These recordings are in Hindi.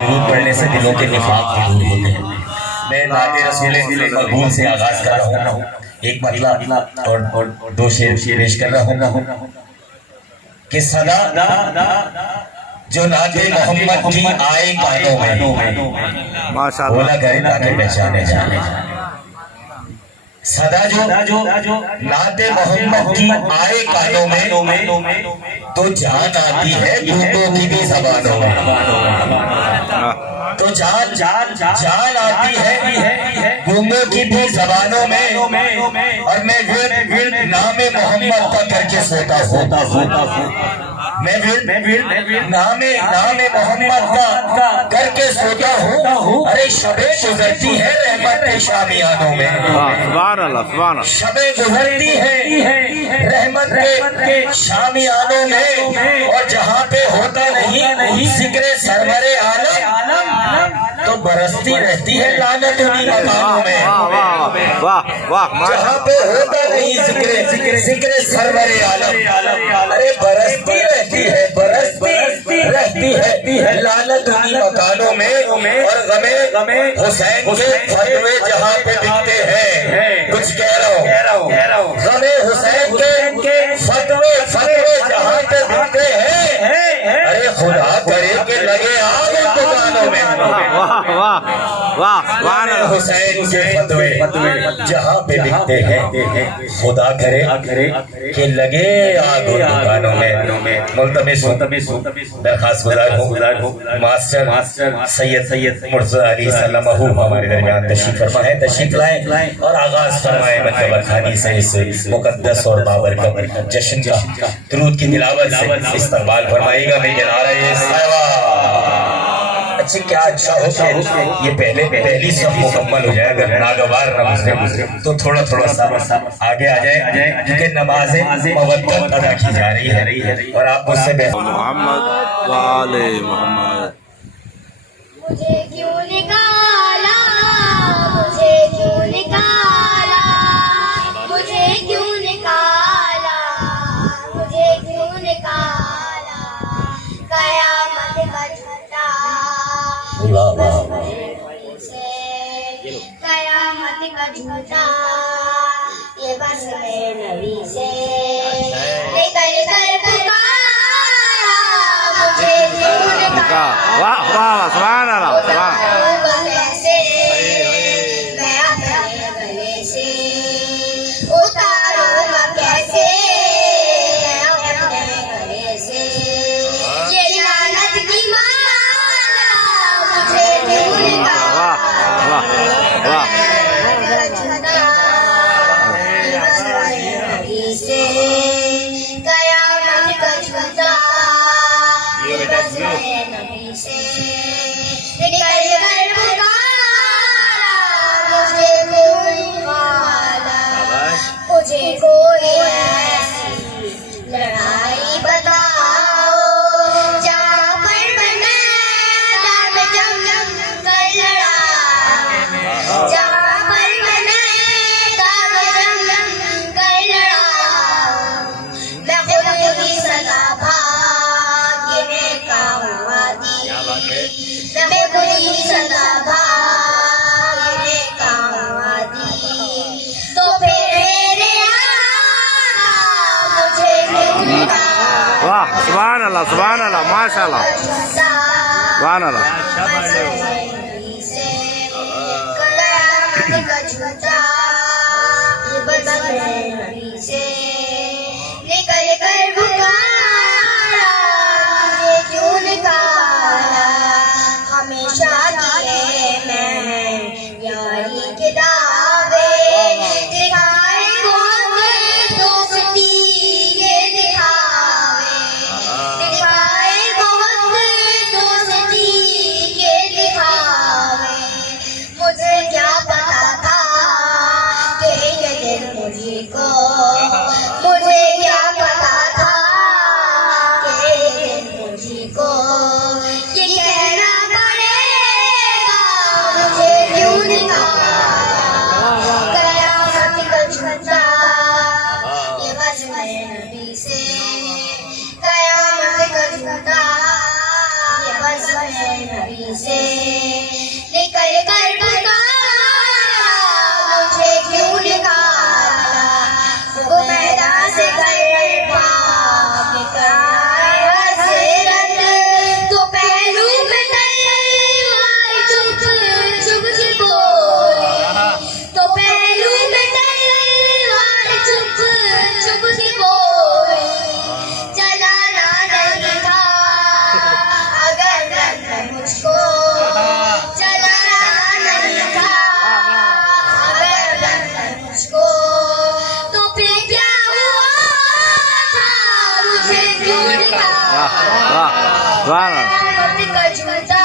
दुरूद पढ़ने से दिलों के निफाक भी दूर होते हैं। मैं नाते रसूल मकबूल से आगाज कर रहा हूँ। एक मतलब और दो शेर पेश कर रहा हूँ कि सदा जो नाते मोहम्मद की आए कानों में बोला करे ताकि पहचाने जाने। सदा जो नाते मोहम्मद की आए कानों में तो जान आती है गूंगों की भी जबानों में। तो जान आती है गूंगों की भी जबानों में। और मैं विर्द नामे मोहम्मद का करके सोता मैं नामे मोहम्मद का करके सोता हूँ। अरे शबे गुजरती है रहमत के शामियानों में। शबे गुजरती है रहमत के शामियानों में। और जहाँ पे होता नहीं जिक्र सरवरे आलम तो बरसती रहती है लानत उन्हीं मकानों में। जहाँ पे होता नहीं जिक्र सरवरे आलम अरे बरसती रहती है लानत उन्हीं मकानों में। और गमे हुसैन के फतवे जहाँ पे बिकते हैं कुछ कह रहा हूँ। गमे हुसैन के फतवे जहाँ पे बिकते हैं अरे खुदा करे के लगे आग उन दुकानों में। हुसैन के फतवे जहाँ पे बिकते हैं खुदा करे के लगे आग उन दुकानों में। मुल्तमिस दरखास्त गुजार हूँ मास्टर सैयद मुर्तज़ा अली सल्लल्लाहु हमारे दरमियान तशरीफ लाए और आगाज फरमाए मतलब खानी से इस मुकद्दस और बाबरकत जश्न का दुरूद की तिलावत से इस्तकबाल फरमाएगा। मेरे नारे अच्छे क्या अच्छा हो ये पहली सब मुकम्मल हो जाए। अगर नागवार नमाज़ें तो थोड़ा सा आगे आ जाए क्योंकि नमाज़ें मवद्दत अदा की जा रही है और आप मुझसे मोहम्मद वाले मोहम्मद। मुझे क्यों निकाला, मुझे क्यों निकाला, मुझे क्यों निकाला, मुझे क्यों निकाला। कयामत का झूठा कयामत का झूठा ये बस है नबी से निकल पुकारा। मुझे क्यों निकाला मुझे कोई ऐसी लड़ाई बताओ जहाँ पर मैदान जम कर लड़ा, जहाँ पर मैदान जम कर लड़ा। मैं खुद की सदा भागने का वादी, मैं खुद की सदा भागने का वादी। तो फिर सुभान अल्लाह माशाअल्लाह सुभान अल्लाह। हमेशा किए मैं यारी के दावे दिखाए बहुत दोस्ती ये दिखावे, दिखाए बहुत दोस्ती ये दिखावे। मुझे क्या पता था कि ये दिन मुझको नबी से निकल कर पुकारा मुझे क्यों निकाला वो मैदान से कर पाक कराया हसरत तो पहलू में तलवार चुप चुप से बोले तो पहलू में तलवार चुप चुप से बोले चलाना नहीं था अगर रब मुझको चलाना नहीं था अगर रब मुझको तो फिर क्या हुआ था मुझे क्यों निकाला सुभान अल्लाह कयामत का झूठा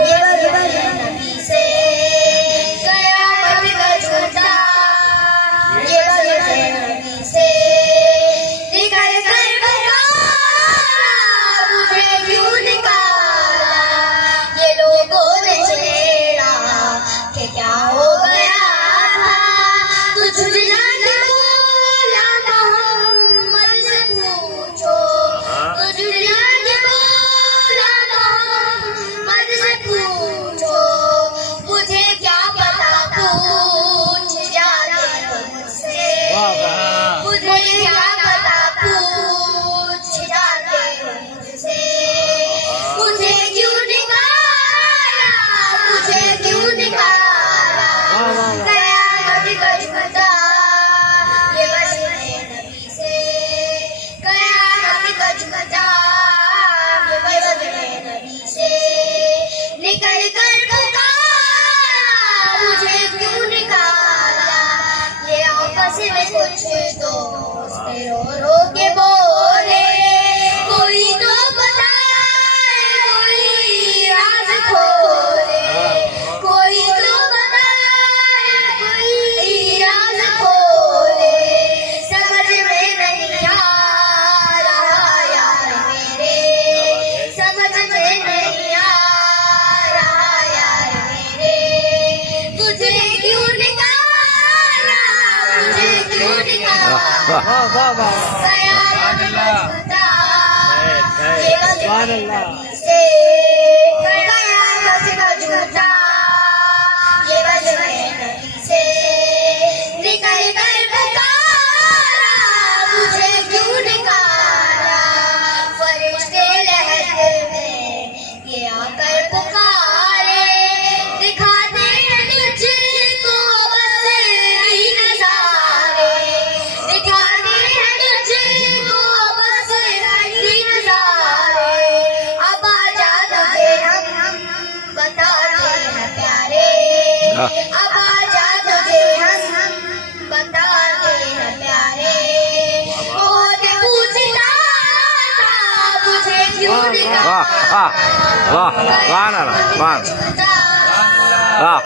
ये वजह नबी से कयामत का झूठा ये वजह नबी से निकल कर पुकारा मुझे क्यों निकाला ये लोगों ने छेड़ा कि क्या हो गया था तो झुलना के बोला मोहम्मद से पूछो तो झुलना के बोला मोहम्मद से पूछो मुझे क्या पता पूछ जाने को मुझसे मुझे क्या पता पूछ जाते हो मुझसे मुझे क्यों निकाला मुझे क्यों निकाला कयामत का झूठा ये वजह नबी से कयामत का झूठा ये वजह नबी से निकल कर पुकारा मुझे क्यों निकाला ये आपस में कुछ दोस्त रो रो के बोले कोई तो बताए कोई राज खोले कोई तो बताए कोई राज खोले समझ में नहीं आ रहा यार मेरे समझ में नहीं आ रहा यार मेरे तुझे क्यों निकाला मुझे क्यों निकाला कयामत का झूठा ये वजह नबी से कयामत का झूठा ये वजह नबी से निकल कर पुकारा मुझे क्यों निकाला फरिश्ते लहर में ये आकर पुकारे दिखाते हैं तुझको बस ही नजारे दिखाते हैं तुझको बस ही नजारे अब आजा तुझे हम बताते हैं प्यारे अब आजा तुझे हम बताते हैं प्यारे बहुत पूछता था मुझे क्यों निकाला सुभान अल्लाह सुभान अल्लाह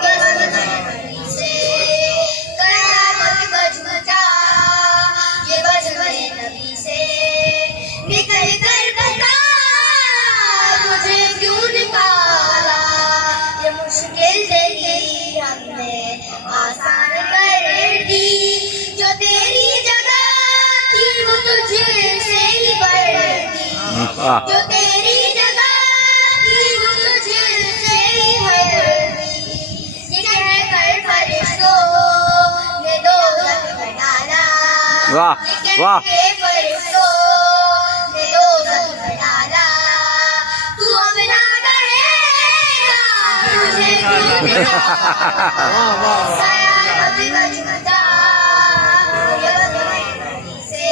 कयामत का झूठा ये वजह नबी से निकल कर पुकारा मुझे क्यों निकाला ये मुश्किल तेरी हमने आसान कर दी जो तेरी जगह थी वो तुझे से ही बढ़ दी जो तेरी जगह थी वो तुझे से ही बढ़ दी ये कहकर फरिश्तों ने दोज़ख में डाला वाह ये वाह कहकर फरिश्तों ने दोज़ख में डाला तू अब ना कहेगा मुझे क्यों निकाला कयामत का झूठा ये वजह नबी से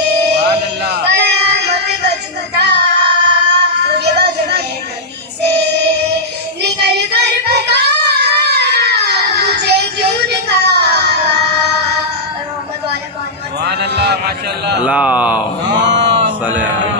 कयामत का झूठा ये वजह नबी से निकल कर पुकारा मुझे क्यों निकाला मोहम्मद वाले अल्लाहुम्मा सल्ली अला